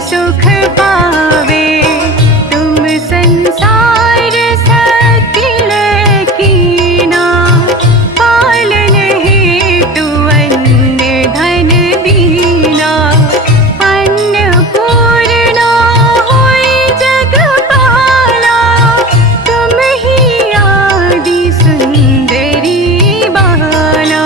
सुख पावे। तुम संसार सकल कीना, पालन हेतु अन्न धन दीना। अन्नपूर्णा होय जगपाला, तुम ही आदि सुंदरी बाला।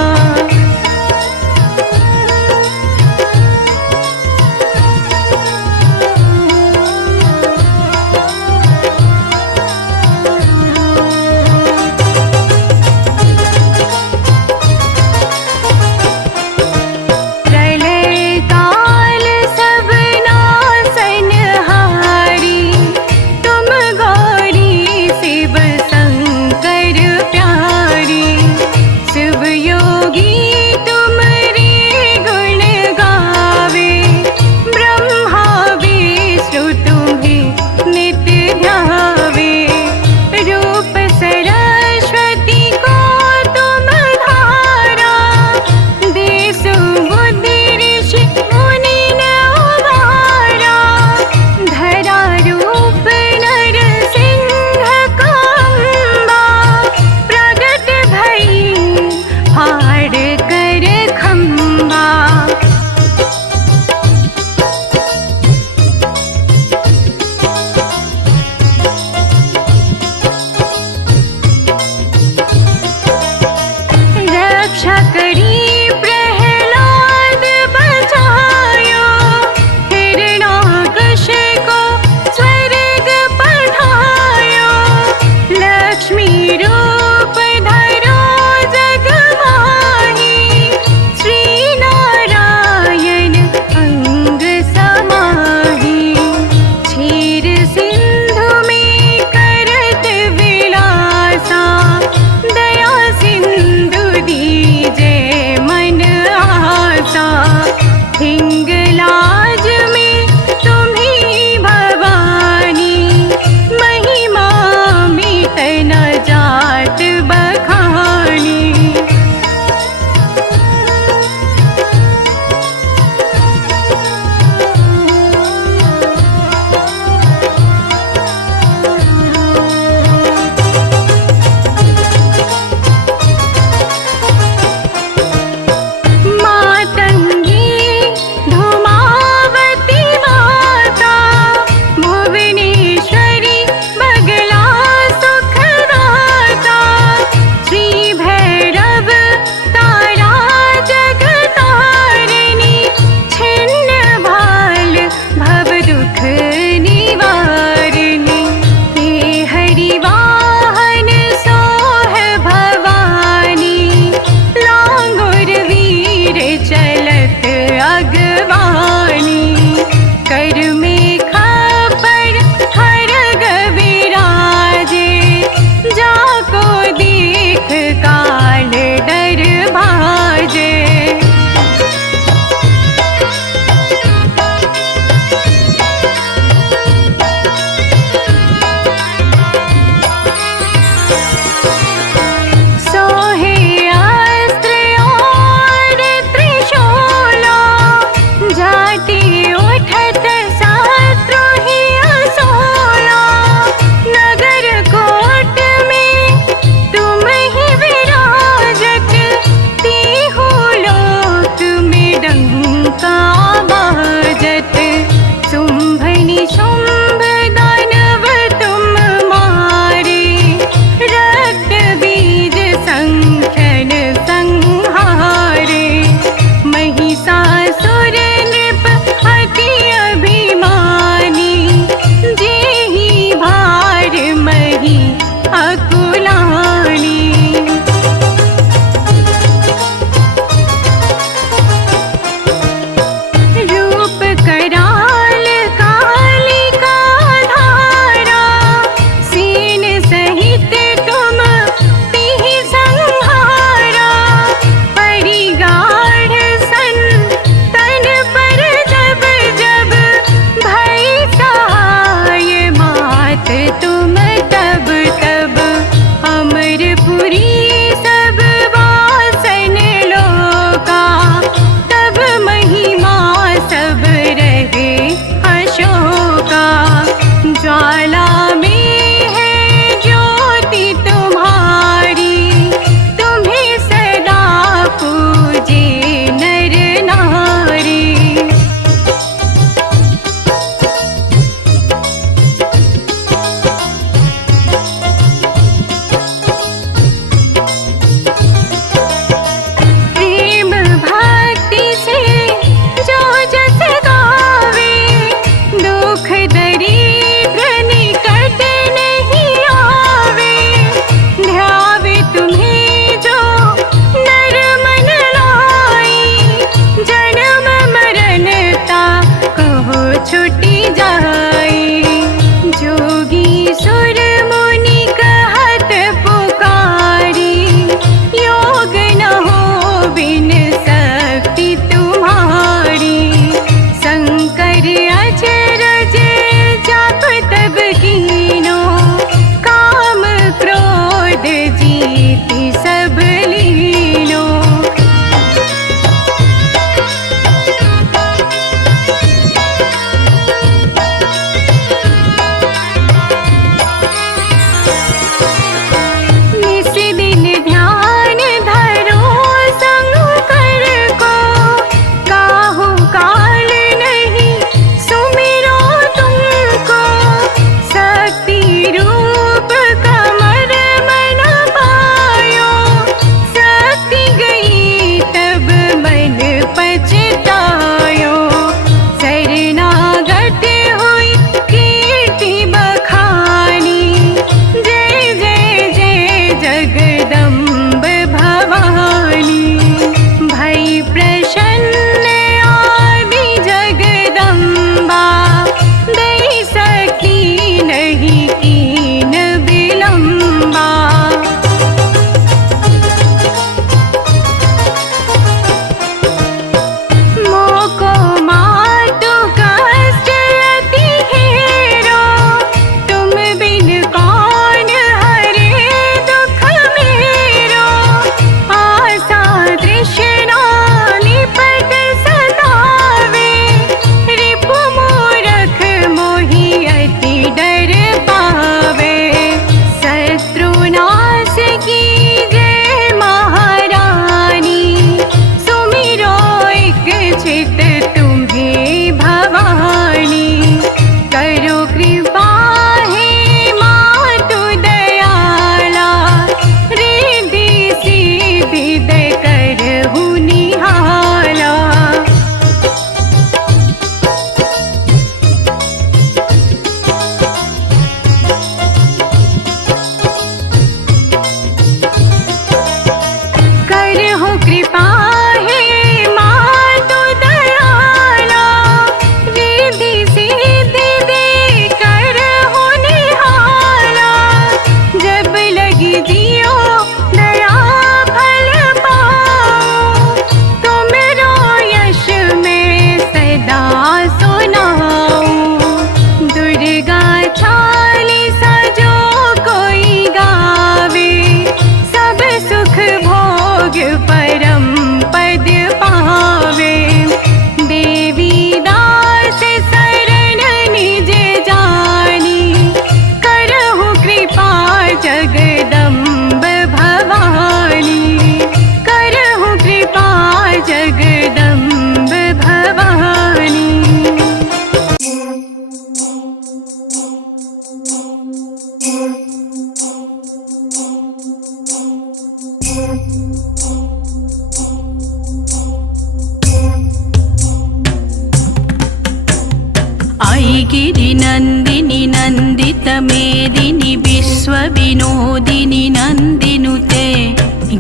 वेदिनि विश्वविनोदिनि नन्दिनुते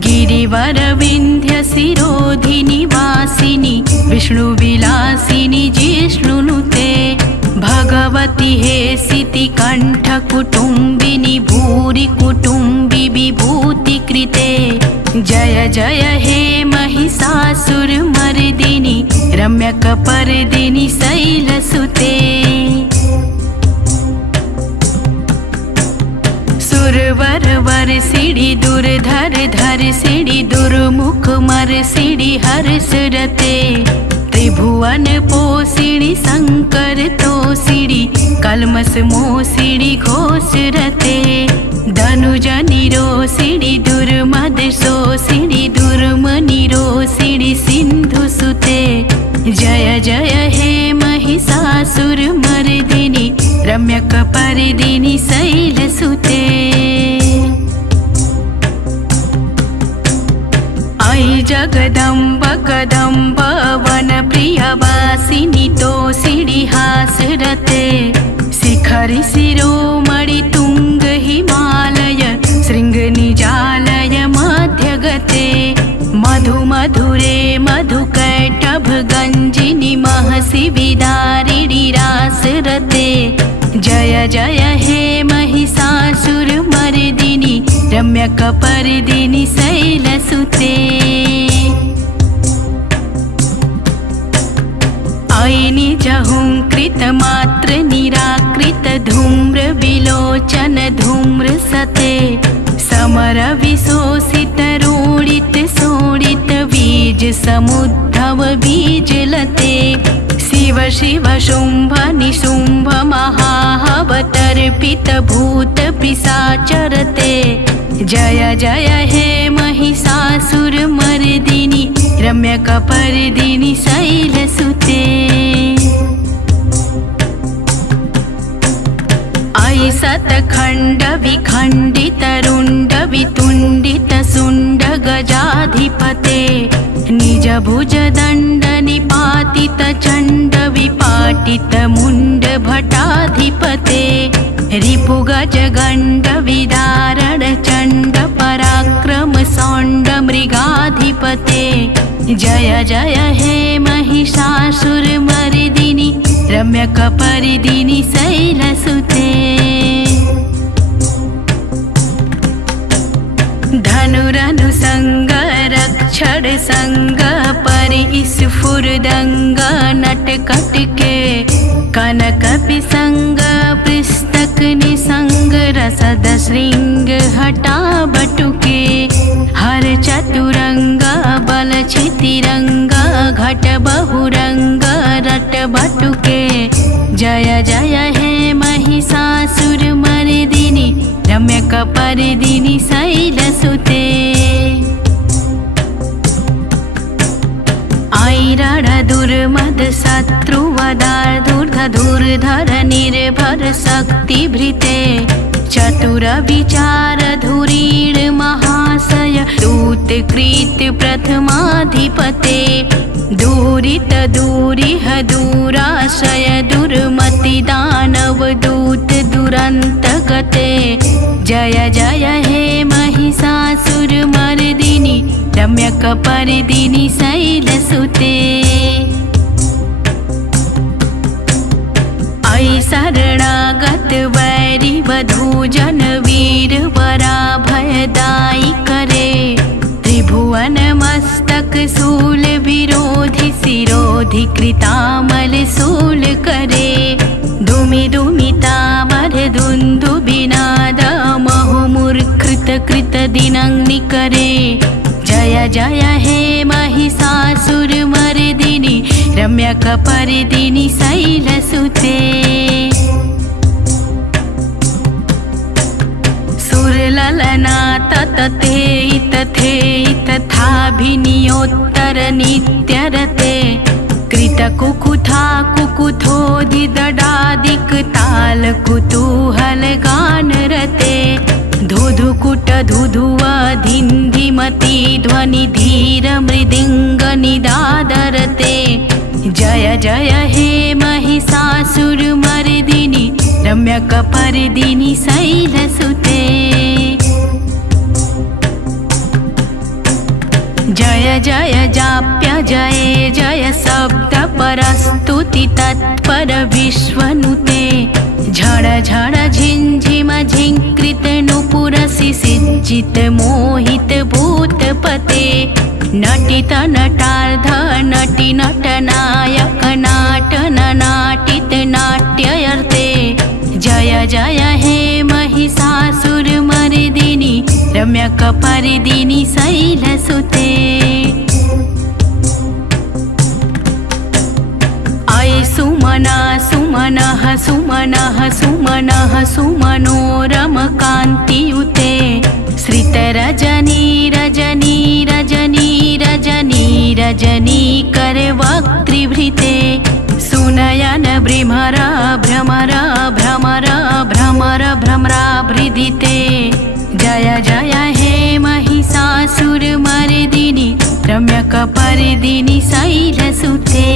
गिरिवरविन्ध्यशिरोधिनि वासिनि विष्णुविलासिनि जिष्णुनुते भगवति हेसिति कण्ठकुटुम्बिनि भूरि कुटुम्बि विभूतिकृते जय जय हे महिषासुरमर्दिनि रम्यकपर्दिनि शैलसुते सुरवर वर्षिणि दुर्धर धर्षिणि दुर्मुख मर्षिणि हर्षरते त्रिभुवन पोषिणि शंकर तोषिणि कल्मष मोषिणि घोषरते धनुजनि रोषिणि दुर्मद शोषिणि दुर्मनि रोषिणि सिन्धुसुते जय जय हे महिषासुरमर्दिनि रम्यकपर्दिनि शैलसुते ऐ जगदम्ब कदम्ब वनप्रियवासिनि तोषिणि हासरते शिखरि शिरोमणि तुंग हिमालय शृङ्गनिजालय मध्यगते मधु मधुरे मधुकैटभ गञ्जिनि महसि विदारिणि रासरते जय जय हे महिषासुरमर्दिनि रम्यकपर्दिनि शैलसुते ऐ निजहुङ्कृतमात्र निराकृत धूम्र विलोचन धूम्रसते समर विशोषित रोडित शोणित बीज समुद्धव बीजलते शिव शिव शुम्भ निशुम्भ महाहवतर्पित भूत पिशाचरते जय जय हे महिषासुरमर्दिनि रम्यकपर्दिनि शैलसुते ऐ शतखण्ड विखण्डित रुण्ड वितुण्डित शुण्ड गजाधिपते निज भुज दण्ड निपातित चण्ड विपाटित मुण्ड भटाधिपते रिपुगज गण्ड विदारण चण्ड पराक्रम सौण्ड मृगाधिपते जय जय हे महिषासुरमर्दिनि रम्यकपर्दिनि शैलसुते धनुरनुसंग रक्षण संग परिस्फुरदंग नटकटके कनक पिसंग पुस्तक निसंग रसद श्रृंग हटा बटुके हर चतुरंग बल छितिरंग घट बहुरंग रट बटुके जय जय हे महिषासुरमर्दिनि रम्यकपर्दिनि शैलसुते ऐरण दुर्मद शत्रुवदार्धूर्धर निर्भर शक्तिभृते चतुर विचार धुरीण महाशय दूतकृत प्रथमाधिपते दूरित दूरिह दूराशय दुर्मति दानव दूत दुरंत गते जय जय हे महिषासुरमर्दिनि रम्यकपर्दिनि शैलसुते ऐ शरणागत वैरि वधूजन वीर वराभयदायि करे त्रिभुवन मस्तक शूल विरोधि शिरोधि कृतामल शूल करे धुमि धुमि तामर दुन्दु बिनाद महुमुर्कृत कृत दिनंनि करे जय जय हे महिषासुरमर्दिनि रम्यकपर्दिनि शैलसुते सुरललना ततते तथे तथाभिनियोत्तर नित्यरते कृतकुकुथा कुकुथोदिदडादिक ताल कुतूहल गान रते धुधुकुट धुधुवा धिन्धिमति ध्वनि धीर मृदिंग निदादरते जय जय हे महिषासुरमर्दिनि रम्यकपर्दिनि शैलसुते जय जय जाप्य जय जय शब्दपरस्तुति तत्पर विश्वनुते झड़ झड़ झिंझिम झिंकृत नुपुरसि सिज्जित मोहित भूतपते नटित नटार्ध नटि नटनायक नाटन नाटित नाट्यर्थे जय जय हे महिषासुरमर्दिनि रम्यकपर्दिनि शैलसुते अये सुमना सुमनः सुमनः सुमनः सुमनोरमकान्तियुते श्रितरजनी रजनी रजनी रजनी रजनी करवक्त्रिभृते सुनयन भ्रमर भ्रमर भ्रमर भ्रमर भ्रमराभृदिते जय जय हे महिषासुरमर्दिनि रम्यकपर्दिनि शैलसुते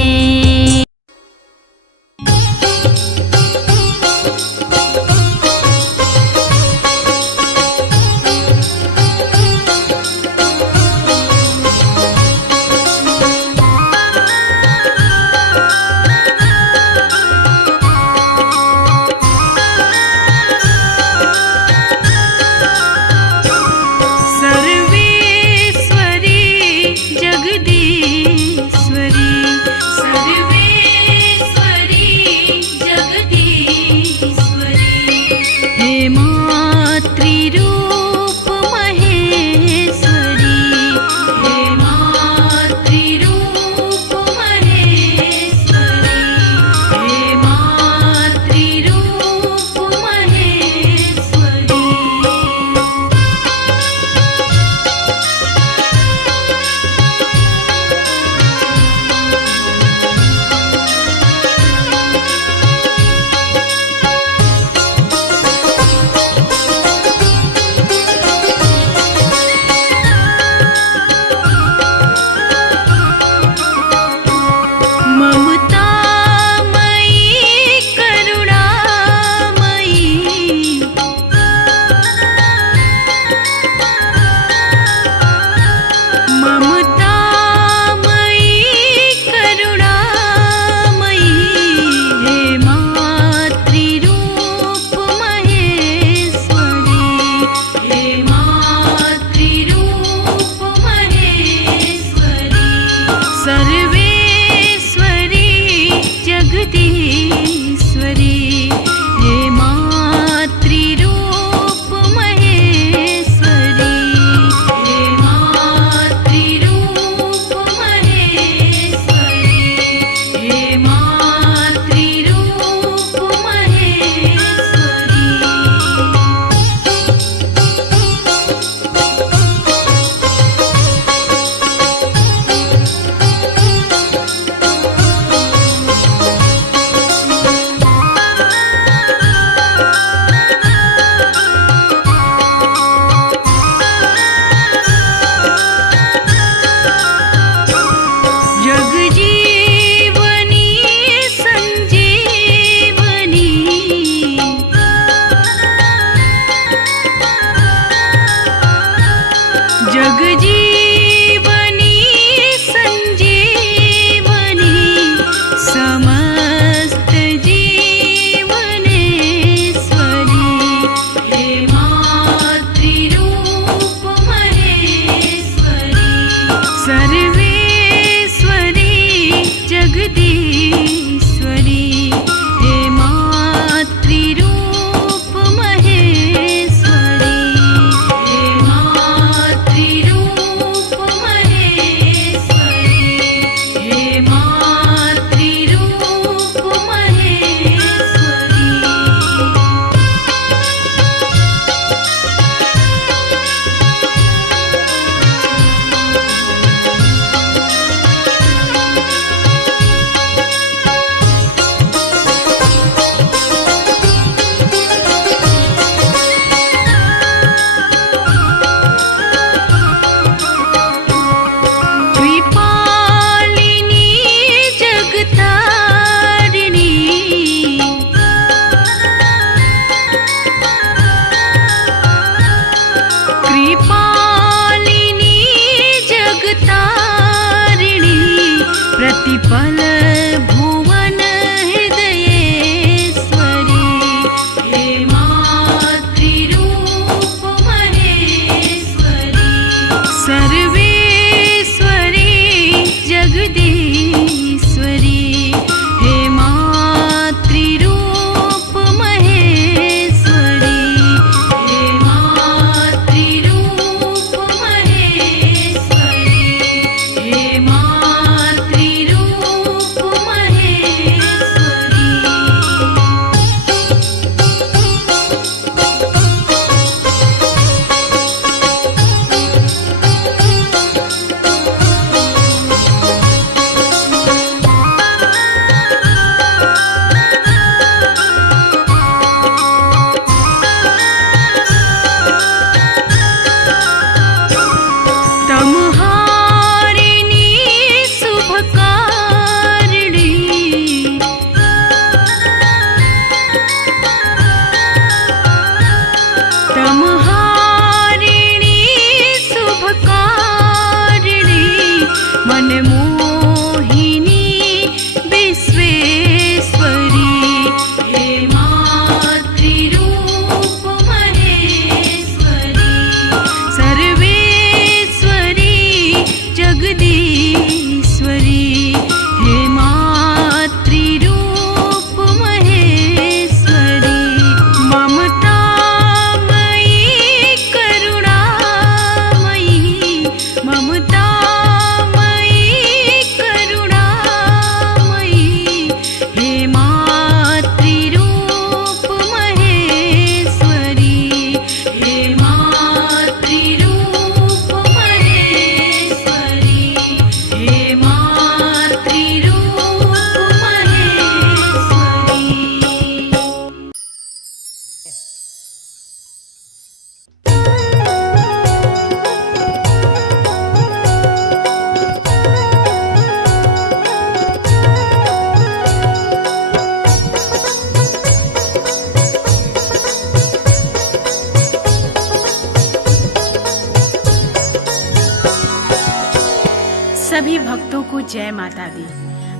सभी भक्तों को जय माता दी।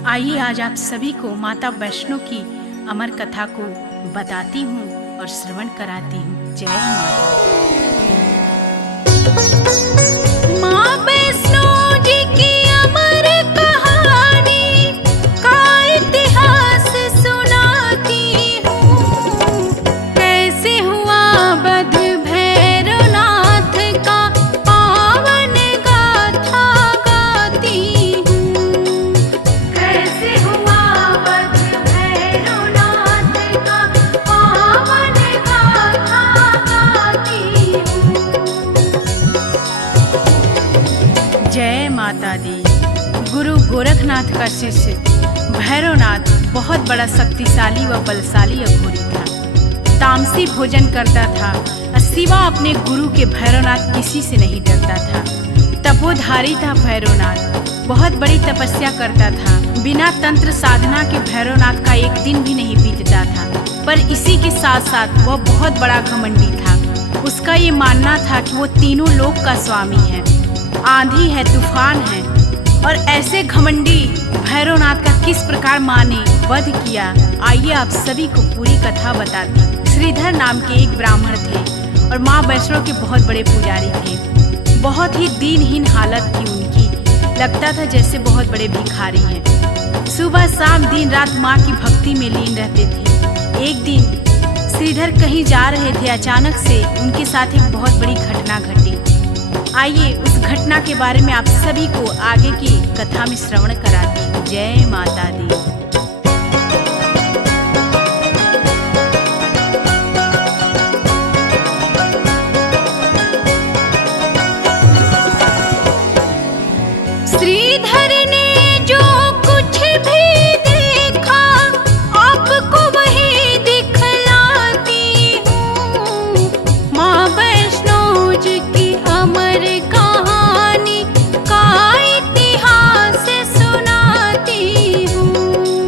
आइए आज आप सभी को माता वैष्णो की अमर कथा को बताती हूँ और श्रवण कराती हूँ। जय माता। माँ वैष्णो जी की अमर कहानी का इतिहास सुनाती हूँ। कैसे हुआ वध भैरवनाथ का पावन गाथा गाती हूँ। कैसे हुआ वध भैरवनाथ का पावन गाथा गाती हूँ। जय माता दी। गुरु गोरखनाथ का शिष्य भैरवनाथ बहुत बड़ा शक्तिशाली व बलशाली अघोरी था। तामसी भोजन करता था और सिवा अपने गुरु के भैरवनाथ किसी से नहीं डरता था। तपोधारी था भैरवनाथ, बहुत बड़ी तपस्या करता था। बिना तंत्र साधना के भैरवनाथ का एक दिन भी नहीं बीतता था। पर इसी के साथ साथ वह बहुत बड़ा घमंडी था। उसका ये मानना था कि वो तीनों लोक का स्वामी है, आंधी है, तूफान है। और ऐसे घमंडी भैरवनाथ का किस प्रकार माँ ने वध किया, आइए आप सभी को पूरी कथा बताती हूँ। श्रीधर नाम के एक ब्राह्मण थे और माँ वैष्णो के बहुत बड़े पुजारी थे। बहुत ही दीनहीन हालत थी उनकी, लगता था जैसे बहुत बड़े भिखारी हैं। सुबह शाम दिन रात माँ की भक्ति में लीन रहते थे। एक दिन श्रीधर कहीं जा रहे थे, अचानक से उनके साथ एक बहुत बड़ी घटना घटी। आइए उस घटना के बारे में आप सभी को आगे की कथा में श्रवण कराती हूँ। जय माता दी। श्रीधर ने जो कुछ भी देखा आपको वही दिखलाती हूँ। माँ वैष्णो जी की अमर कहानी का इतिहास सुनाती हूँ।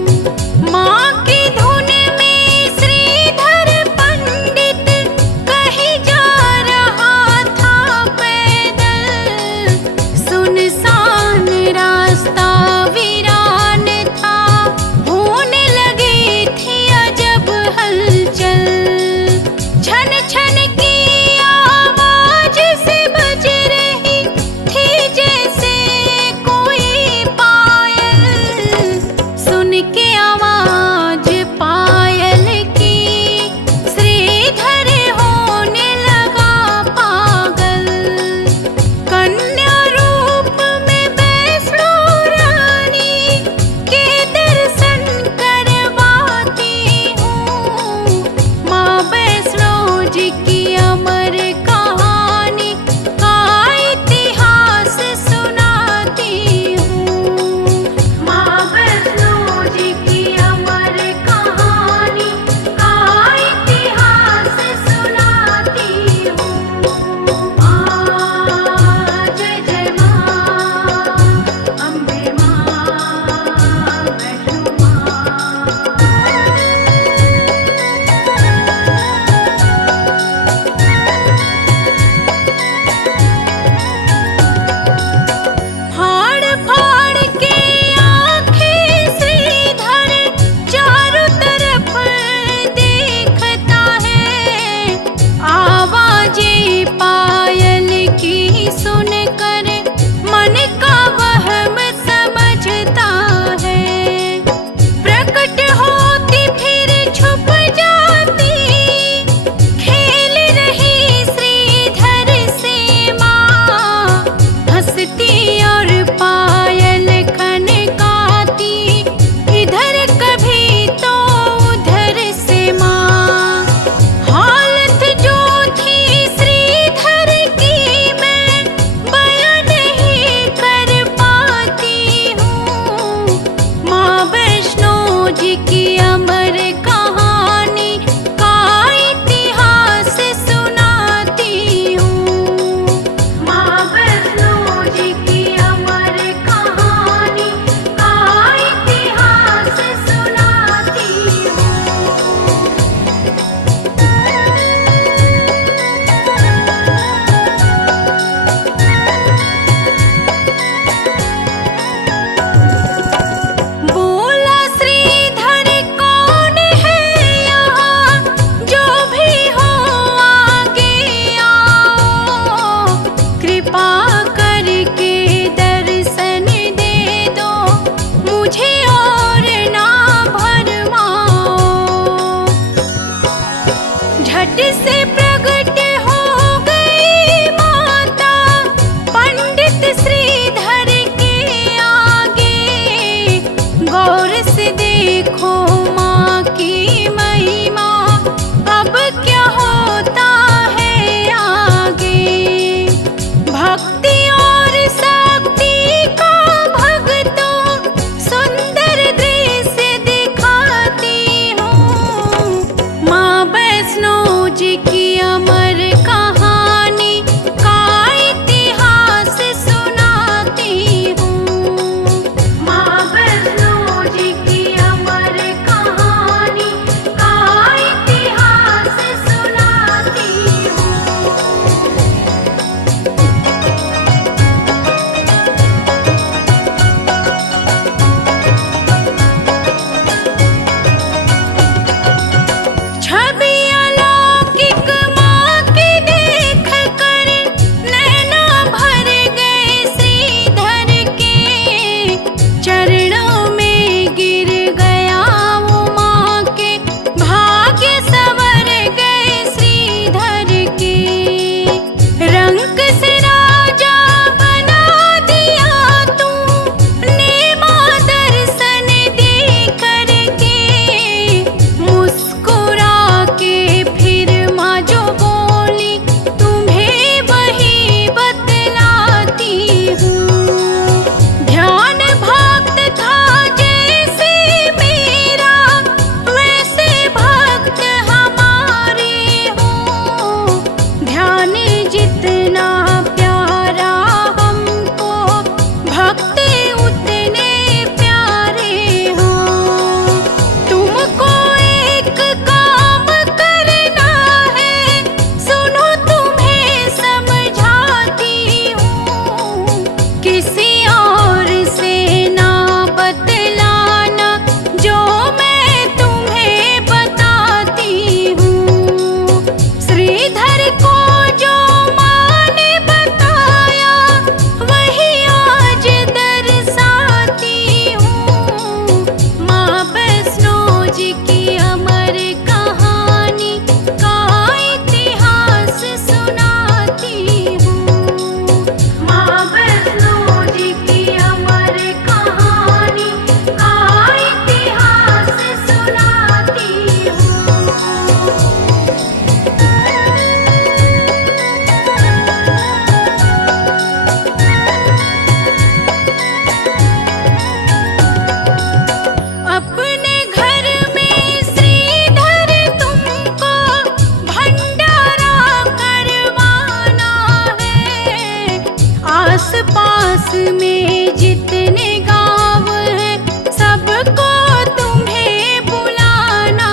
में जितने गाँव हैं सबको तुम्हें बुलाना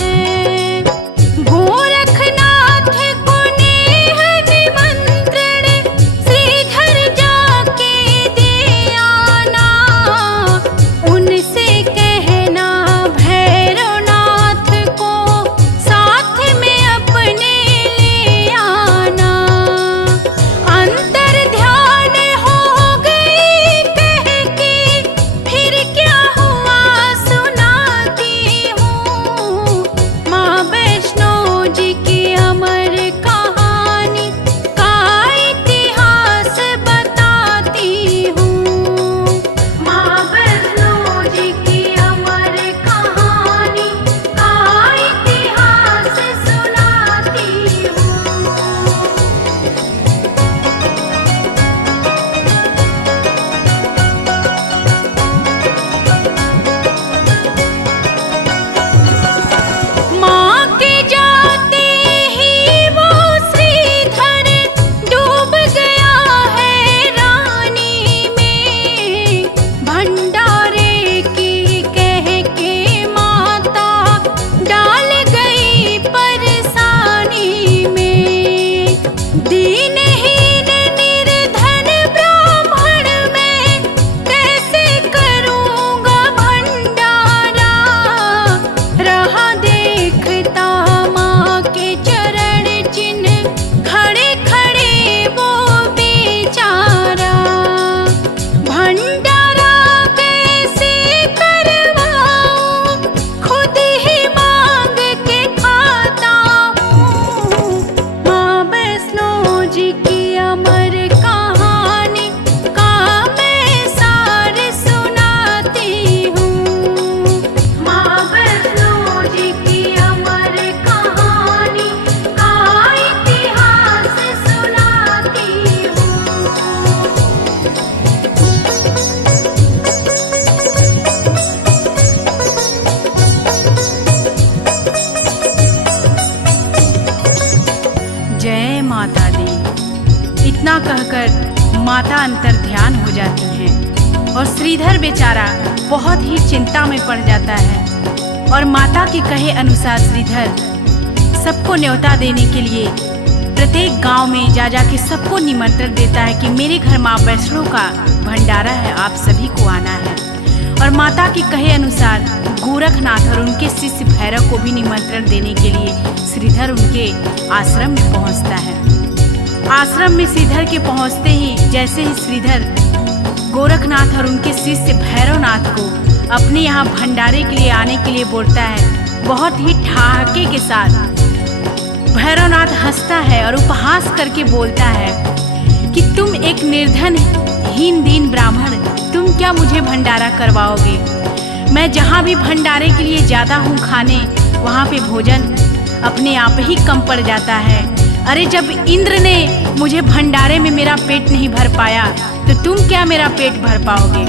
है। गोरखनाथ को नेह निमंत्रण श्रीधर जाके दे आना। उनसे कहना भैरवनाथ को साथ में अपने ले आना। अंतर ध्यान हो गई कह के फिर क्या हुआ सुनाती हूँ। माँ वैष्णो जी की अमर कहानी का इतिहास बताती हूँ। माँ वैष्णो जी की अमर कहानी का इतिहास सुनाती हूँ। माँ के जाते ही वो श्रीधर डूब गया है रानी में। भंडारे की कह के माता डाल गई परेशानी में। दीनहीन निर्धन ब्राह्मण मैं कैसे करूँगा भंडारा। रहा देखता माँ के चरण चिन्ह खड़े खड़े वो बेचारा। भंडारा कैसे करवाऊं खुद ही मांग के खाता हूँ। माँ वैष्णो जी की अमर कहानी का मैं सार सुनाती हूँ। माँ वैष्णो जी की अमर कहानी का इतिहास सुनाती हूँ। जय माता दी। इतना कहकर माता अंतर ध्यान हो जाती हैं और श्रीधर बेचारा बहुत ही चिंता में पड़ जाता है। और माता के कहे अनुसार श्रीधर सबको न्योता देने के लिए प्रत्येक गांव में जा के सबको निमंत्रण देता है कि मेरे घर माँ वैष्णो का भंडारा है, आप सभी को आना है। और माता के कहे अनुसार गोरखनाथ और उनके शिष्य भैरव को भी निमंत्रण देने के लिए श्रीधर उनके आश्रम में पहुंचता है। आश्रम में श्रीधर के पहुंचते ही जैसे ही श्रीधर गोरखनाथ और उनके शिष्य भैरवनाथ को अपने यहाँ भंडारे के लिए आने के लिए बोलता है, बहुत ही ठहाके के साथ भैरवनाथ हंसता है और उपहास करके बोलता है कि तुम एक निर्धन हीन दीन ब्राह्मण, तुम क्या मुझे भंडारा करवाओगे। मैं जहाँ भी भंडारे के लिए जाता हूँ खाने, वहाँ पे भोजन अपने आप ही कम पड़ जाता है। अरे जब इंद्र ने मुझे भंडारे में मेरा पेट नहीं भर पाया तो तुम क्या मेरा पेट भर पाओगे।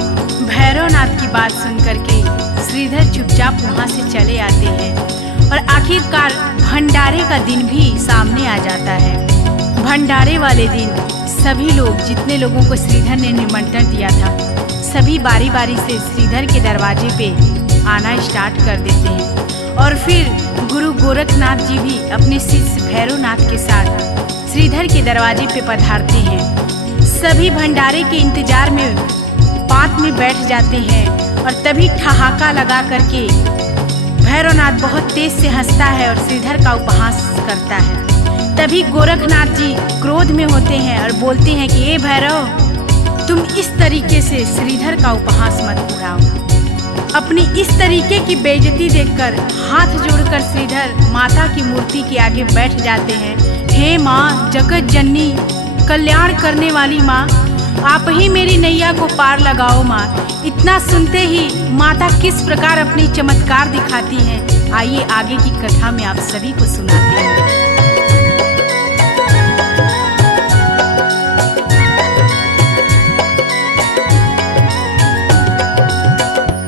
भैरवनाथ की बात सुन करके श्रीधर चुपचाप वहाँ से चले आते हैं और आखिरकार भंडारे का दिन भी सामने आ जाता है। भंडारे वाले दिन सभी लोग, जितने लोगों को श्रीधर ने निमंत्रण दिया था, सभी बारी बारी से श्रीधर के दरवाजे पे आना स्टार्ट कर देते हैं। और फिर गुरु गोरखनाथ जी भी अपने शिष्य भैरवनाथ के साथ श्रीधर के दरवाजे पे पधारते हैं। सभी भंडारे के इंतजार में पात में बैठ जाते हैं और तभी ठहाका लगा करके भैरवनाथ बहुत तेज से हंसता है और श्रीधर का उपहास करता है। तभी गोरखनाथ जी क्रोध में होते हैं और बोलते हैं कि ए भैरव, तुम इस तरीके से श्रीधर का उपहास मत उड़ाओ। अपनी इस तरीके की बेइज्जती देखकर हाथ जोड़कर श्रीधर माता की मूर्ति के आगे बैठ जाते हैं। हे माँ, जगत जननी, कल्याण करने वाली माँ, आप ही मेरी नैया को पार लगाओ माँ। इतना सुनते ही माता किस प्रकार अपनी चमत्कार दिखाती हैं, आइए आगे की कथा में आप सभी को सुनाते हैं।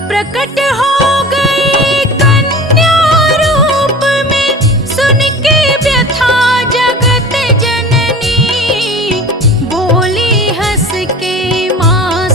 प्रकट हो गई कन्या रूप में, सुन के व्यथा जगत जननी, बोली हंस के माँ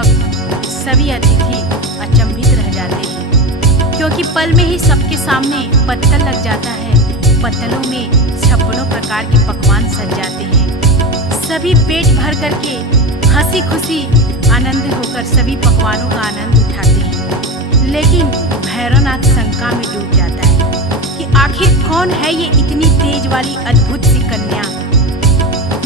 भक्त सभी अतिथि अचंभित रह जाते हैं, क्योंकि पल में ही सबके सामने पत्तल लग जाता है। पत्तलों में 56 प्रकार के पकवान सज जाते हैं। सभी पेट भर करके हंसी खुशी आनंद होकर सभी पकवानों का आनंद उठाते हैं। लेकिन भैरवनाथ शंका में डूब जाता है कि आखिर कौन है ये इतनी तेज वाली अद्भुत सी कन्या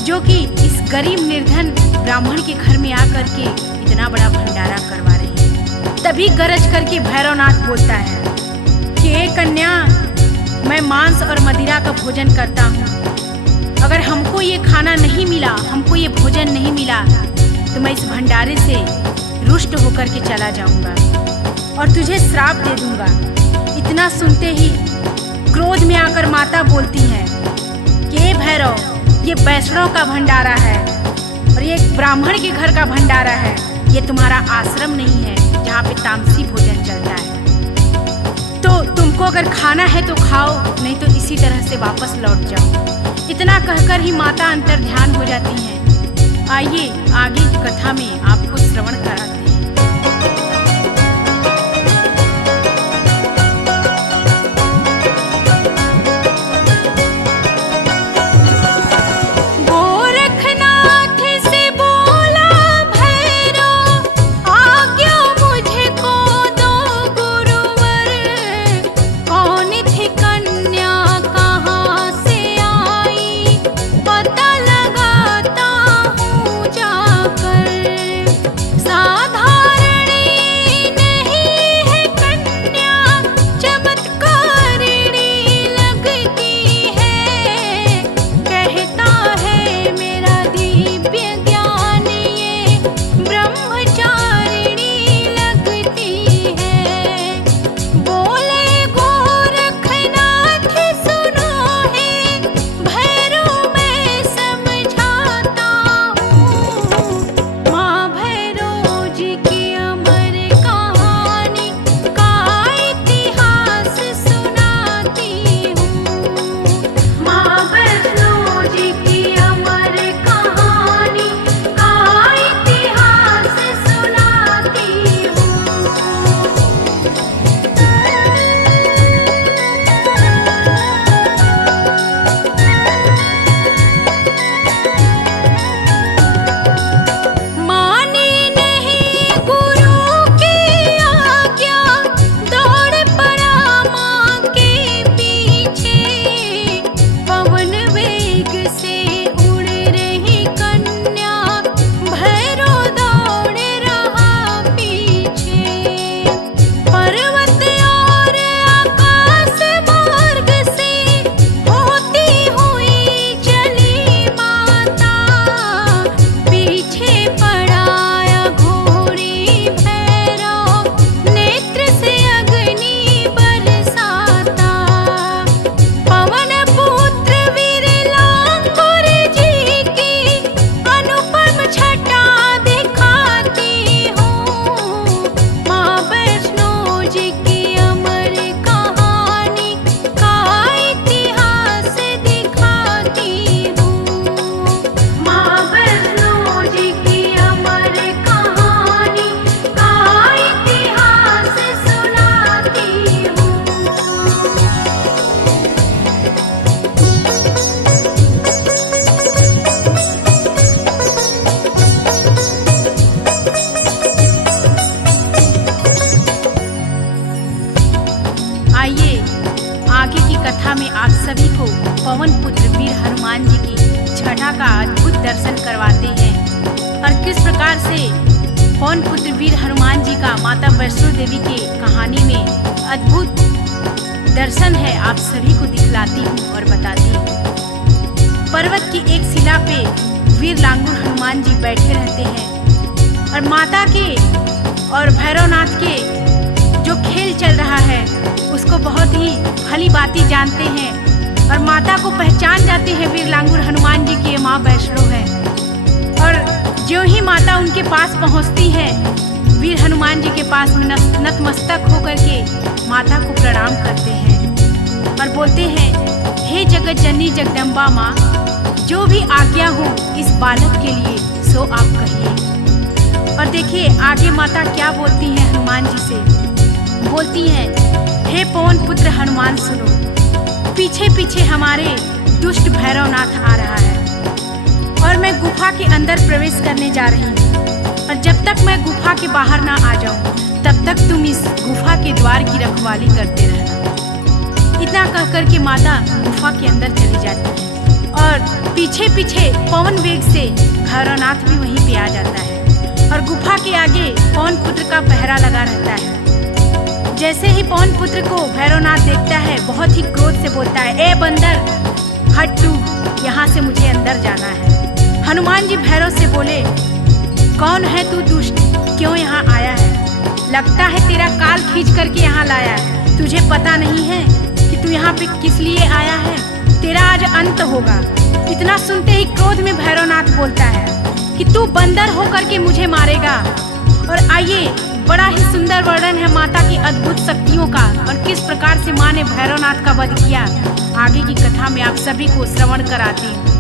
जो कि इस गरीब निर्धन ब्राह्मण के घर में आकर के इतना बड़ा भंडारा करवा रही है। तभी गरज करके भैरवनाथ बोलता है कि हे कन्या, मैं मांस और मदिरा का भोजन करता हूँ। अगर हमको ये खाना नहीं मिला, हमको ये भोजन नहीं मिला, तो मैं इस भंडारे से रुष्ट होकर के चला जाऊंगा और तुझे श्राप दे दूंगा। इतना सुनते ही क्रोध में आकर माता बोलती है कि हे भैरव, ये वैष्णव का भंडारा है और ये एक ब्राह्मण के घर का भंडारा है। ये तुम्हारा आश्रम नहीं है जहाँ पे तामसी भोजन चलता है। तो तुमको अगर खाना है तो खाओ, नहीं तो इसी तरह से वापस लौट जाओ। इतना कहकर ही माता अंतर्ध्यान हो जाती हैं। आइए आगे की कथा में आपको श्रवण कराते हैं। कथा में आप सभी को पवन पुत्र वीर हनुमान जी की छठा का अद्भुत दर्शन करवाते हैं और किस प्रकार से पवन पुत्र वीर हनुमान जी का माता वैष्णो देवी के कहानी में अद्भुत दर्शन है, आप सभी को दिखलाती हूँ और बताती हूँ। पर्वत की एक शिला पे वीर लांगुर हनुमान जी बैठे रहते हैं और माता के और भैरवनाथ के जो खेल चल रहा है उसको बहुत ही भली भांति जानते हैं और माता को पहचान जाते हैं वीर लांगुर हनुमान जी की माँ वैष्णो है। और जो ही माता उनके पास पहुँचती है, वीर हनुमान जी के पास में नतमस्तक होकर के माता को प्रणाम करते हैं और बोलते हैं, हे जगत जननी जगदम्बा माँ, जो भी आज्ञा हो इस बालक के लिए सो आप कहिए। और देखिए आगे माता क्या बोलती हैं हनुमान जी से। बोलती हैं, हे पवन पुत्र हनुमान सुनो, पीछे पीछे हमारे दुष्ट भैरवनाथ आ रहा है और मैं गुफा के अंदर प्रवेश करने जा रही हूँ। और जब तक मैं गुफा के बाहर ना आ जाऊँ तब तक तुम इस गुफा के द्वार की रखवाली करते रहना। इतना कह कर के माता गुफा के अंदर चली जाती है और पीछे पीछे पवन वेग से भैरवनाथ भी वहीं पे आ जाता है और गुफा के आगे पवन पुत्र का पहरा लगा रहता है। जैसे ही पवन पुत्र को भैरवनाथ देखता है बहुत ही क्रोध से बोलता है, ए बंदर हट तू, यहाँ से मुझे अंदर जाना है। हनुमान जी भैरव से बोले, कौन है तू दुष्ट, क्यों यहाँ आया है? लगता है तेरा काल खींच करके यहाँ लाया है। तुझे पता नहीं है कि तू यहाँ पे किस लिए आया है? तेरा आज अंत होगा। इतना सुनते ही क्रोध में भैरवनाथ बोलता है कि तू बंदर होकर के मुझे मारेगा। और आइए, बड़ा ही सुंदर वर्णन है माता की अद्भुत शक्तियों का और किस प्रकार से माँ ने भैरवनाथ का वध किया। आगे की कथा में आप सभी को श्रवण कराती हूँ।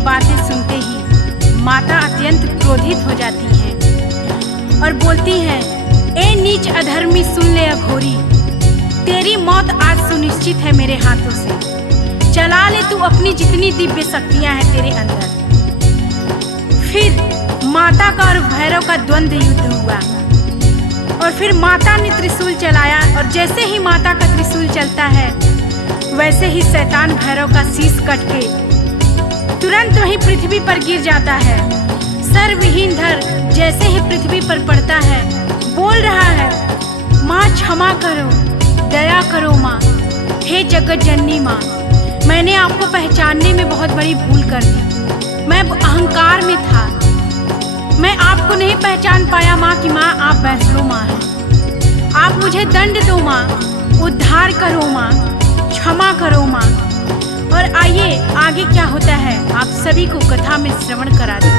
बातें सुनते ही माता अत्यंत क्रोधित हो जाती हैं और बोलती हैं, ए नीच अधर्मी, सुन ले अघोरी, तेरी मौत आज सुनिश्चित है मेरे हाथों से। चला ले तू अपनी जितनी दिव्य शक्तियां हैं तेरे अंदर। फिर माता का और भैरव का द्वंद्व युद्ध हुआ और फिर माता ने त्रिशूल चलाया और जैसे ही माता का त्रिशूल चलता है वैसे ही शैतान भैरव का शीश कट के तुरंत वहीं पृथ्वी पर गिर जाता है। सर विहीन धर जैसे ही पृथ्वी पर पड़ता है बोल रहा है, माँ क्षमा करो, दया करो माँ, हे जगत जननी माँ, मैंने आपको पहचानने में बहुत बड़ी भूल कर दी। मैं अहंकार में था, मैं आपको नहीं पहचान पाया माँ कि माँ आप वैष्णो माँ हैं। मुझे दंड दो माँ, उद्धार करो माँ, क्षमा करो माँ। और आइए आगे क्या होता है आप सभी को कथा में श्रवण करा दूं।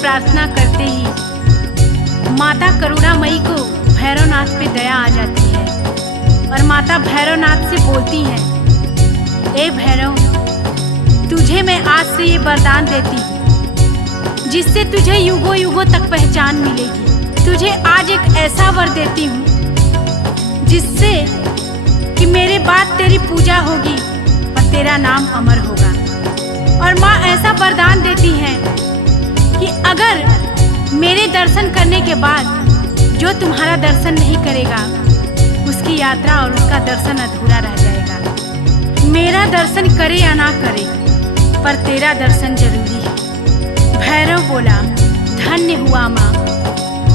प्रार्थना करते ही माता करुणामयी को भैरवनाथ पे दया आ जाती है और माता भैरवनाथ से बोलती है, ए भैरव, तुझे मैं आज से ये वरदान देती हूँ जिससे तुझे युगों युगों तक पहचान मिलेगी। तुझे आज एक ऐसा वर देती हूँ जिससे कि मेरे बाद तेरी पूजा होगी और तेरा नाम अमर होगा। और माँ ऐसा वरदान देती है कि अगर मेरे दर्शन करने के बाद जो तुम्हारा दर्शन नहीं करेगा उसकी यात्रा और उसका दर्शन अधूरा रह जाएगा। मेरा दर्शन करे या ना करे पर तेरा दर्शन जरूरी है। भैरव बोला, धन्य हुआ माँ,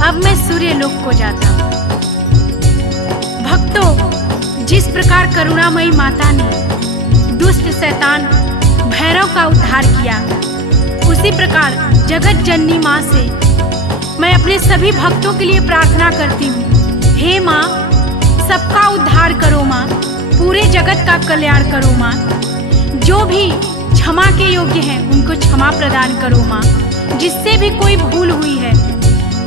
अब मैं सूर्य लोक को जाता हूँ। भक्तों, जिस प्रकार करुणामयी माता ने दुष्ट शैतान भैरव का उद्धार किया, उसी प्रकार जगत जननी माँ से मैं अपने सभी भक्तों के लिए प्रार्थना करती हूँ। हे माँ, सबका उद्धार करो माँ, पूरे जगत का कल्याण करो माँ। जो भी क्षमा के योग्य हैं उनको क्षमा प्रदान करो माँ। जिससे भी कोई भूल हुई है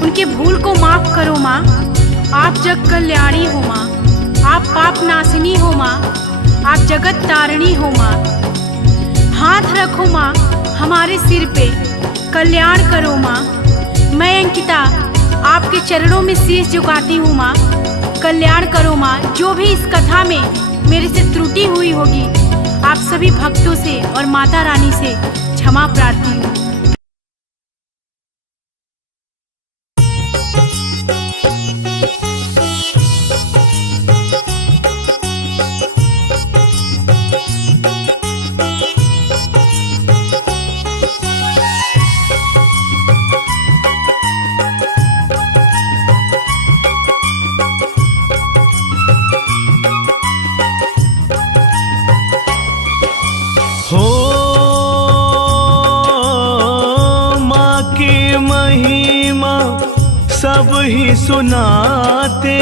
उनके भूल को माफ करो माँ। आप जग कल्याणी हो माँ, आप पाप नाशिनी हो माँ, आप जगत तारिणी हो माँ। हाथ रखो माँ हमारे सिर पे, कल्याण करो माँ। मैं अंकिता आपके चरणों में शीश झुकाती हूँ माँ, कल्याण करो माँ। जो भी इस कथा में मेरे से त्रुटि हुई होगी, आप सभी भक्तों से और माता रानी से क्षमा प्रार्थी हूँ। सब ही सुनाते,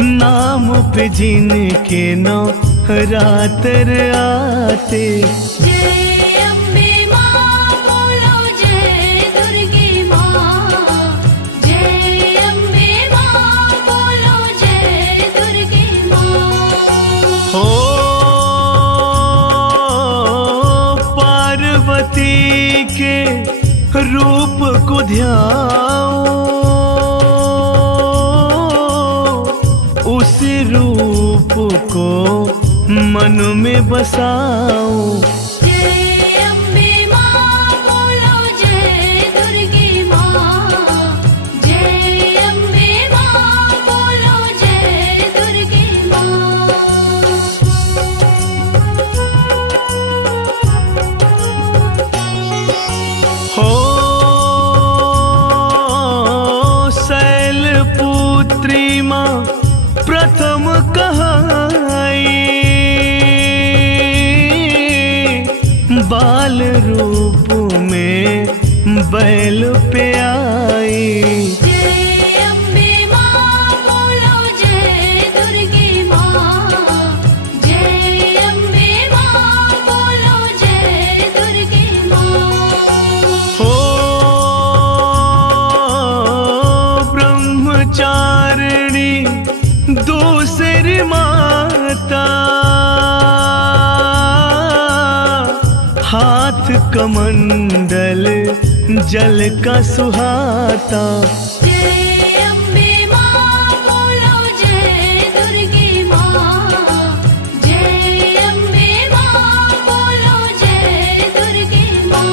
नाम पे जिनके नवरात्र आते। जय अम्बे माँ बोलो, जय दुर्गे माँ। जय अम्बे माँ बोलो, जय दुर्गे माँ। हो पार्वती के रूप को ध्याओ, उस रूप को मन में बसाओ। जय अम्बे माँ बोलो, जय दुर्गे माँ। जय अम्बे माँ बोलो, जय दुर्गे माँ। हो शैलपुत्री माँ प्रथम कहाई, बाल रूप में बैल पे आई। जय अम्बे माँ बोलो, जय दुर्गे माँ। जय अम्बे माँ बोलो, जय दुर्गे माँ। हो ब्रह्मचारिणी दूसरी माता, हाथ कमंडल जल का सुहाता। जय अम्बे माँ बोलो, जय दुर्गे माँ। जय अम्बे माँ बोलो, जय दुर्गे माँ।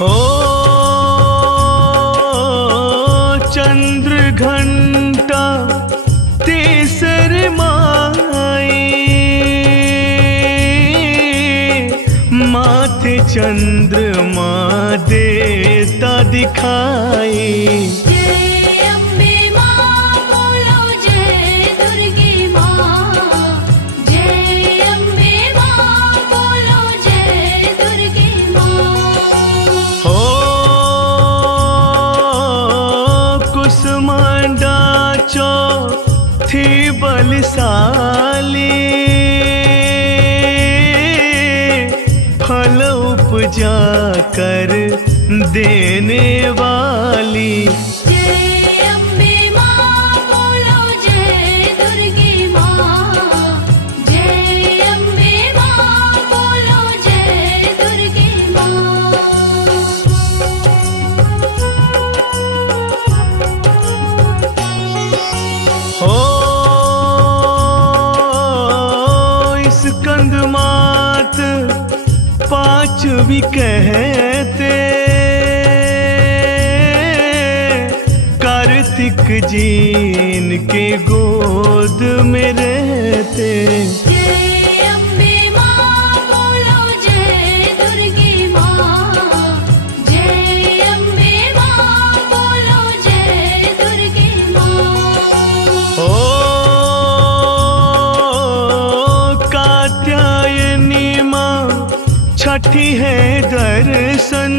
हो चंद्र घंटा तीसरी माई, माथे चंद्रमा देता दिखाई। जय अम्बे माँ बोलो, जय दुर्गे माँ। जय अम्बे माँ बोलो, जय दुर्गे माँ। हो कुसुमांडा चौथी बलशाली, फल उपजा कर देने वाली। जय अम्बे माँ बोलो, जय दुर्गे माँ। जय अम्बे माँ बोलो, जय दुर्गे माँ। हो स्कंदमात पांचवी कहते, कार्तिक जी इनके गोद में रहते। जय अम्बे माँ बोलो जय दुर्गे माँ। जय अम्बे माँ बोलो जय दुर्गे माँ। ओ कात्यायनी माँ छठी है दर्शन,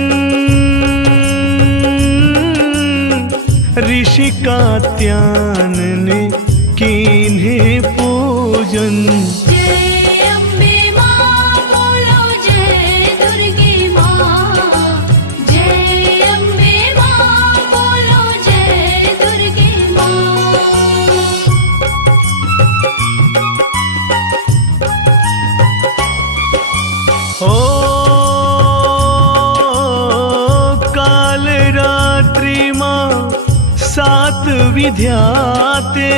ऋषि कात्यायन ने कीन्हे पूजन। जय अम्बे माँ बोलो जय दुर्गे माँ। जय अम्बे माँ बोलो जय दुर्गे माँ। ओ काल रात्रि माँ सात विद्याते,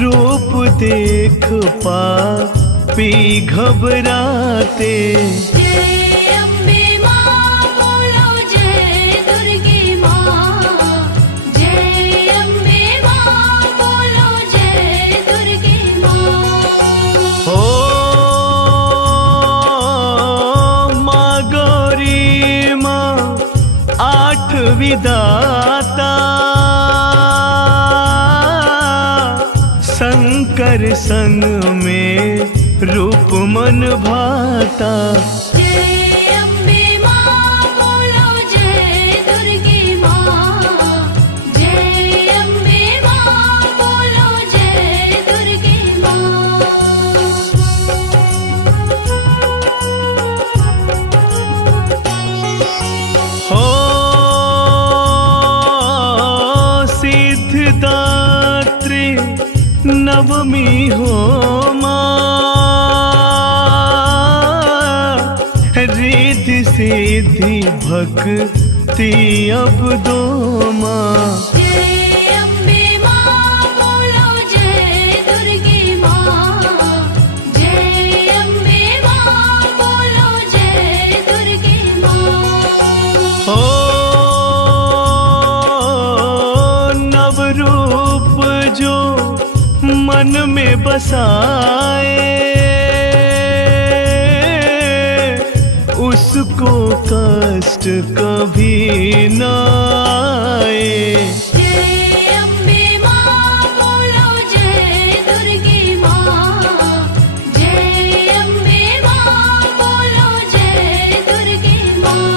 रूप देख पापी घबराते। जय अम्बे माँ बोलो जय दुर्गे माँ। जय अम्बे माँ बोलो जय दुर्गे माँ। ओ माँ गौरी माँ आठ विदाता, शंकर संग में रूप मन भाता। जय अम्बे माँ बोलो जय दुर्गे माँ। जय अम्बे माँ बोलो जय दुर्गे माँ। हो सिद्धिदात्री नवमी हो माँ, रिद्धि सिद्धि भक्ति अब दो माँ। जय अम्बे माँ बोलो जय दुर्गे माँ। जय अम्बे माँ बोलो जय दुर्गे माँ। हो नवरूप जो मन में बसाए, उसको कष्ट कभी न आए। जय अम्बे माँ बोलो जय दुर्गे माँ। जय अम्बे माँ बोलो जय दुर्गे माँ।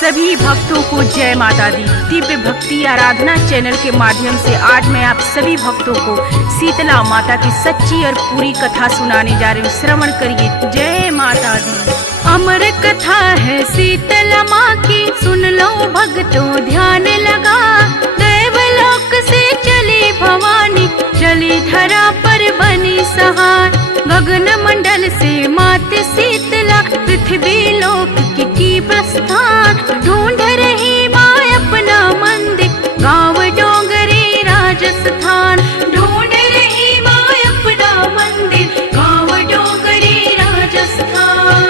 सभी भक्तों को जय माता दी। दिव्य भक्ति आराधना चैनल के माध्यम से आज मैं आप सभी भक्तों को शीतला माता की सच्ची और पूरी कथा सुनाने जा रही हूँ। श्रवण करिए। जय माता दी। अमर कथा है शीतला माँ की, सुन लो भक्तों ध्यान लगा। देवलोक से चली भवानी, चली धरा पर बनी सहाय। गगन मंडल से मात शीतला, पृथ्वी लोक की प्रस्थान। ढूंढ रही माँ अपना मंदिर, गाँव डोंगरी राजस्थान। ढूंढ रही माँ अपना मंदिर, गाँव डोंगरी राजस्थान।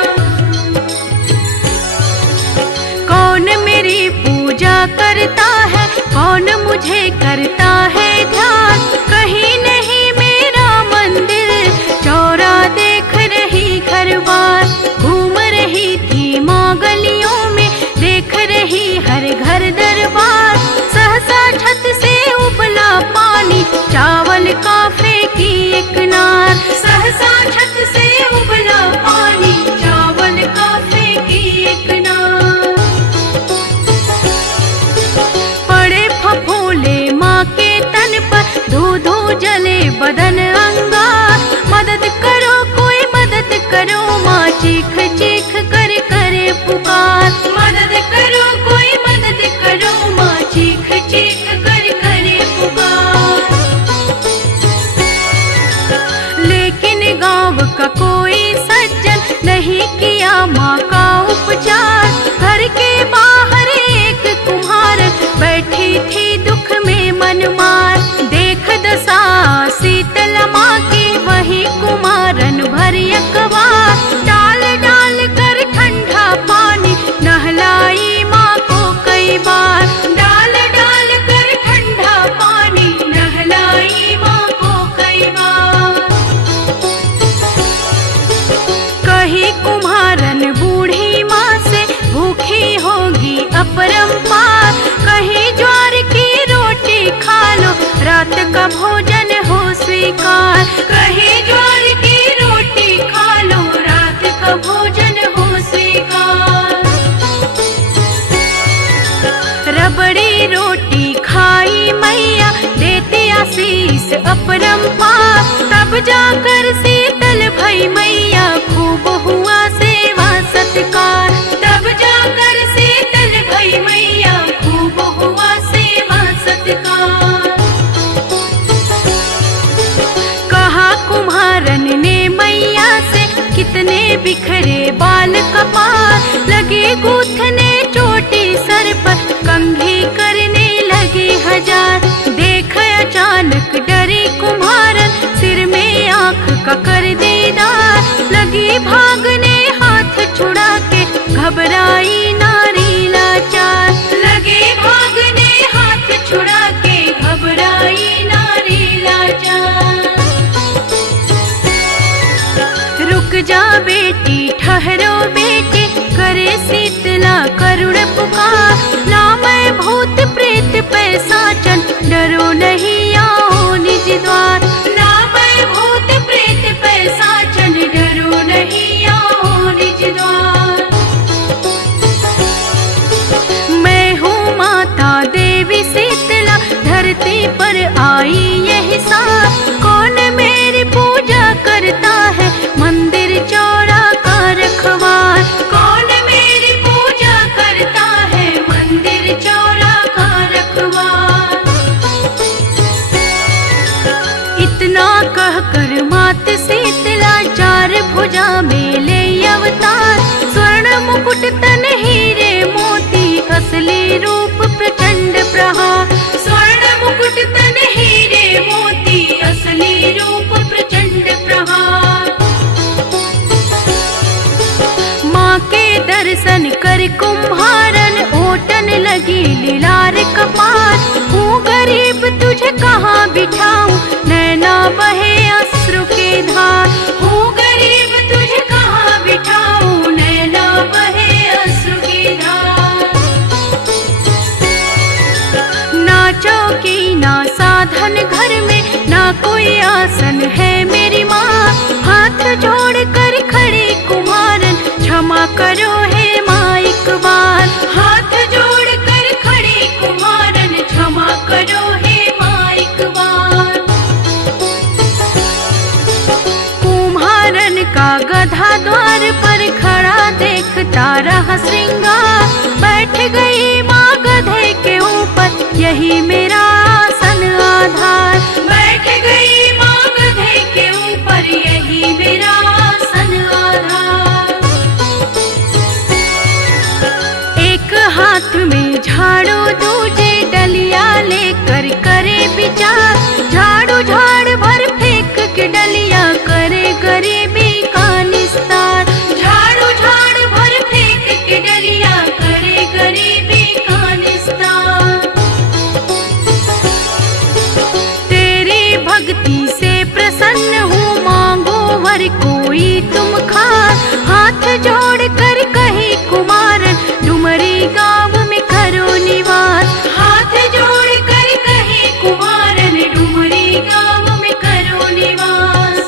कौन मेरी पूजा करता है, कौन मुझे करता है ध्यान। कहीं नहीं मेरा मंदिर, चौरा देख रही घर बार। घूम रही थी माँ गलियों में, देख रही हर घर दरबार। सहसा छत से उबला पानी, चावल का फेंकी एक नार। सहसा छत से उबला पानी, चावल का फेंकी एक नार। पड़े फफोले माँ के तन पर, धो धो जले बदन अंगार। मदद करो कोई मदद करो माँ, चीख चीख कर करे पुकार। मदद करो कोई मदद करो माँ, चीख चीख कर करे पुकार। लेकिन गांव का कोई सज्जन नहीं किया माँ का उपचार। घर के बाहर एक कुम्हार बैठी थी दुख में मन मार। देख दशा शीतला माँ की वही कुमार। जाकर शीतल भई मैया, खूब हुआ सेवा सत्कार। तब जाकर शीतल भई मैया, खूब हुआ सेवा सत्कार। कहा कुम्हारन ने मैया से, कितने बिखरे बाल कपाल। लगे गूंथने चोटी सर पर, कंघी करने लगे हजार। देख अचानक डरे कुम्हारन, सिर में आंख का कर दीदार। लगी भागने हाथ छुड़ा के, घबराई नारी लाचार। लगे भागने हाथ छुड़ा के, घबराई नारी लाचार। रुक जा बेटी, ठहरो बेटी, करे शीतला करुण पुकार। ना मैं भूत प्रेत पैसाचन, डरो नहीं आओ निज द्वार। ना मैं भूत प्रेत पैसाचन, डरो नहीं आओ निज द्वार। मैं हूँ माता देवी शीतला, धरती पर आई यही साथ। कौन मेरी पूजा करता है, मंदिर चौरा का रखवार। कौन मेरी पूजा करता है, मंदिर चौरा का रखवार। इतना कहकर मात शीतला, चार भुजा में ले अवतार। स्वर्ण मुकुट तन हीरे मोती, असली रूप प्रचंड प्रहार। स्वर्ण मुकुट तन हीरे मोती, असली रूप प्रचंड प्रहार। माँ के दर्शन कर कुम्हारन, ओटन लगी लीलार कपार। हूँ गरीब तुझे कहाँ बिठाऊं, नैना बहे अश्रु के धार। हूँ गरीब तुझे कहाँ बिठाऊं, नैना बहे अश्रु के धार। ना चौकी ना साधन घर में, ना कोई आसन है मेरी माँ। हाथ जोड़ कर खड़ी कुम्हारन, क्षमा करो हे माँ एक बार। हाथ जोड़ कर खड़ी कुम्हारन, क्षमा करो हे माँ एक बार। कुम्हारन का गधा द्वार पर खड़ा देखता रहा श्रृंगार। बैठ गई माँ गधे के ऊपर, यही मेरा आसन आधार। बैठ गई माँ गधे के ऊपर, यही मेरा आसन आधार। एक हाथ में झाड़ू, दूजे डलिया लेकर करे विचार। झाड़ू झाड़ भर फेंक के डलिया, करे गरीबी का निस्तार। झाड़ू झाड़ भर फेंक के डलिया, करे गरीबी का निस्तार। तेरी भक्ति से प्रसन्न हूँ, मांगो वर कोई तुम खार। हाथ जोड़ कर कही कुमारन, डुमरी गाँव में करो निवास। हाथ जोड़ कर कही कुमारन, डुमरी गाँव में करो निवास।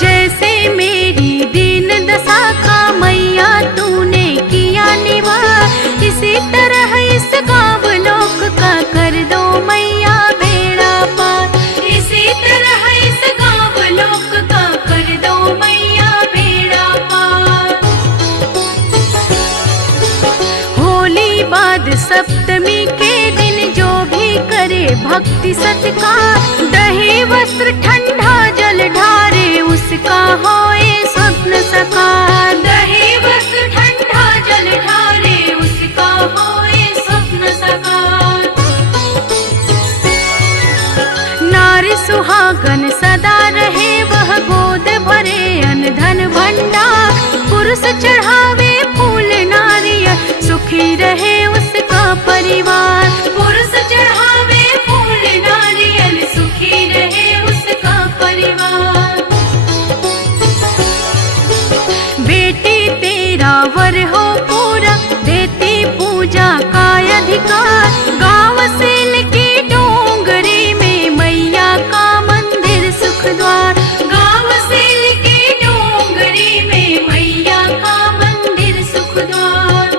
जैसे मेरी दीन दशा का मैया तूने किया निवार, इसी तरह इस गाँव लोक का कर दो मैया बेड़ा पार। इसी तरह इस गाँव लोक का कर दो मैया बेड़ा पार। होली बाद सप्तमी के दिन, जो भी करे भक्ति सत्कार। दही वस्त्र ठंडा जल ढारे, उसका होए स्वप्न साकार। दही वस्त्र ठंडा जल ढारे, उसका होए स्वप्न साकार। नारी सुहागन सदा रहे, वह गोद भरे अन्न धन भंडार। पुरुष चढ़ावे फूल नारियल, सुखी रहे उसका परिवार। पुरुष चढ़ावे फूल नारियल, सुखी रहे उसका परिवार। बेटी तेरा वर हो पूरा, देती पूजा का अधिकार। गाँव से लेके डोंगरी में, मैया का मंदिर सुख द्वार। गाँव से लेके डोंगरी में, मैया का मंदिर सुख द्वार।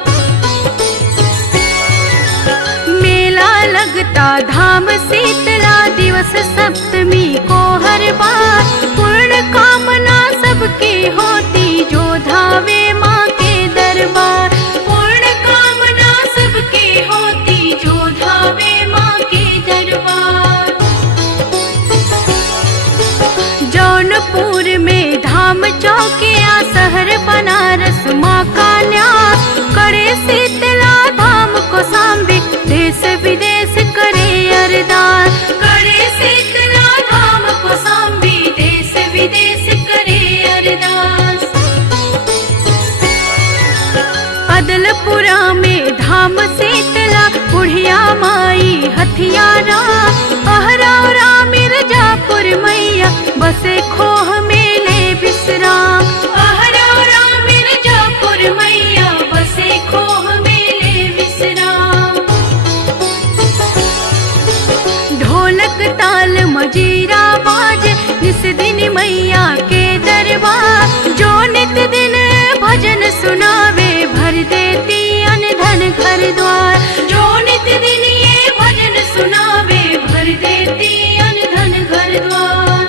माई हथियारा, अहरौरा मिर्जापुर मैया बसे खोह मेले विश्राम। अहरौरा मिर्जापुर मैया बसे खोह मेले विश्राम। ढोलक ताल मजीरा बाजे निस दिन मैया के दरबार। जो नित दिन भजन सुनावे भर देती अन धन घर द्वार। जो नित दिन ये भजन सुनावे भर देती अन धन घर द्वार।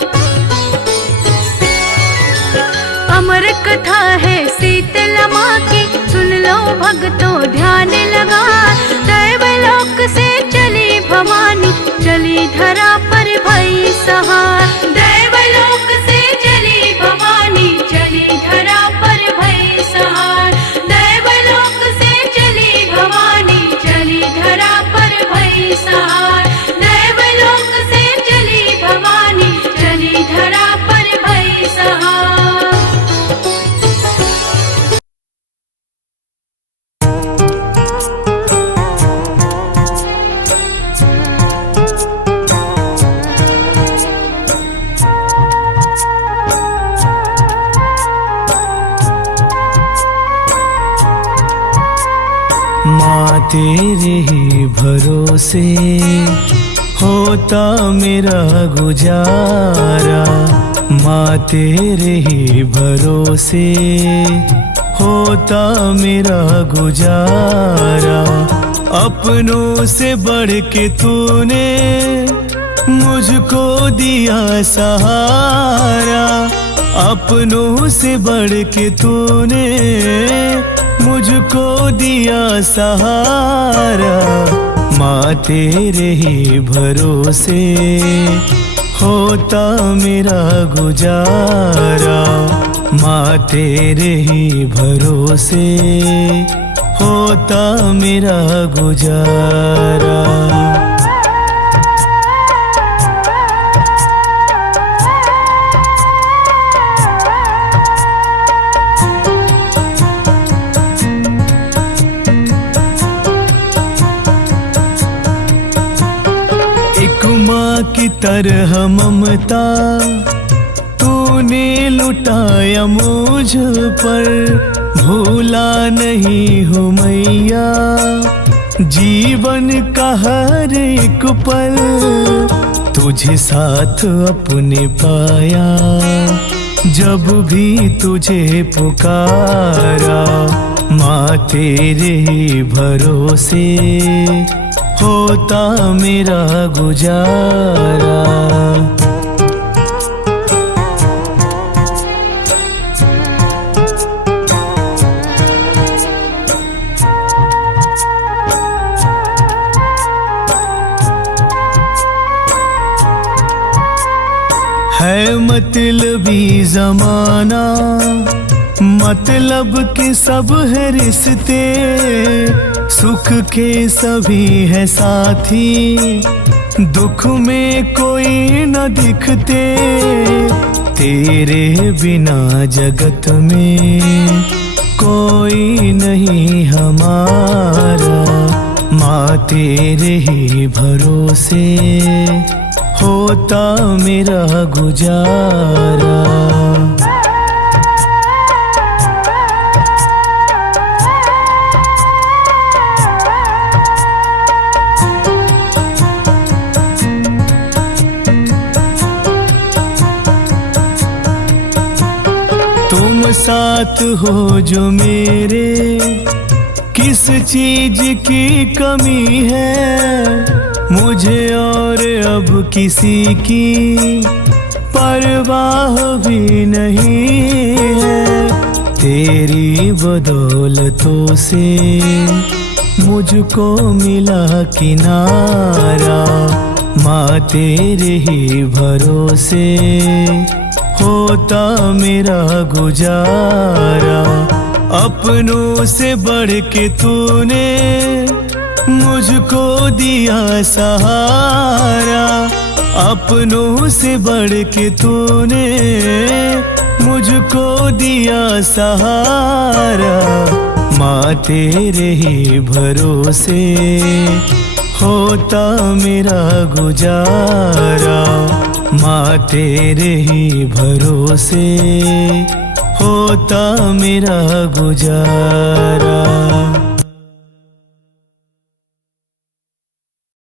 अमर कथा है शीतला माँ की, सुन लो भक्तों ध्यान लगा। दैवलोक से चली भवानी, चली धरा पर भई सहार। दैवलोक से चली भवानी, चली धरा पर भई सहार। दैवलोक से चली भवानी, चली धरा पर भई सहार। दैवलोक से चली भवानी, चली धरा पर भई सहार। माँ तेरे ही भरोसे होता मेरा गुजारा। माँ तेरे ही भरोसे होता मेरा गुजारा। अपनों से बढ़ के तूने मुझको दिया सहारा। अपनों से बढ़ के तूने मुझको दिया सहारा। माँ तेरे ही भरोसे होता मेरा गुजारा। माँ तेरे ही भरोसे होता मेरा गुजारा। की तरह ममता तूने लुटाया मुझ पर। भूला नहीं हूँ मैया जीवन का हर एक पल। तुझे साथ अपने पाया जब भी तुझे पुकारा। माँ तेरे ही भरोसे होता मेरा गुजारा। है मतलबी जमाना, मतलब के सब है रिश्ते। सुख के सभी है साथी, दुख में कोई न दिखते। तेरे बिना जगत में कोई नहीं हमारा। माँ तेरे ही भरोसे होता मेरा गुजारा। तुम साथ हो जो मेरे, किस चीज की कमी है। मुझे और अब किसी की परवाह भी नहीं है। तेरी बदौलतों से मुझको मिला किनारा। माँ तेरे ही भरोसे होता मेरा गुजारा। अपनों से बढ़ के तूने मुझको दिया सहारा। अपनों से बढ़ के तूने मुझको दिया सहारा। माँ तेरे ही भरोसे होता मेरा गुजारा। माँ तेरे ही भरोसे होता मेरा गुजारा।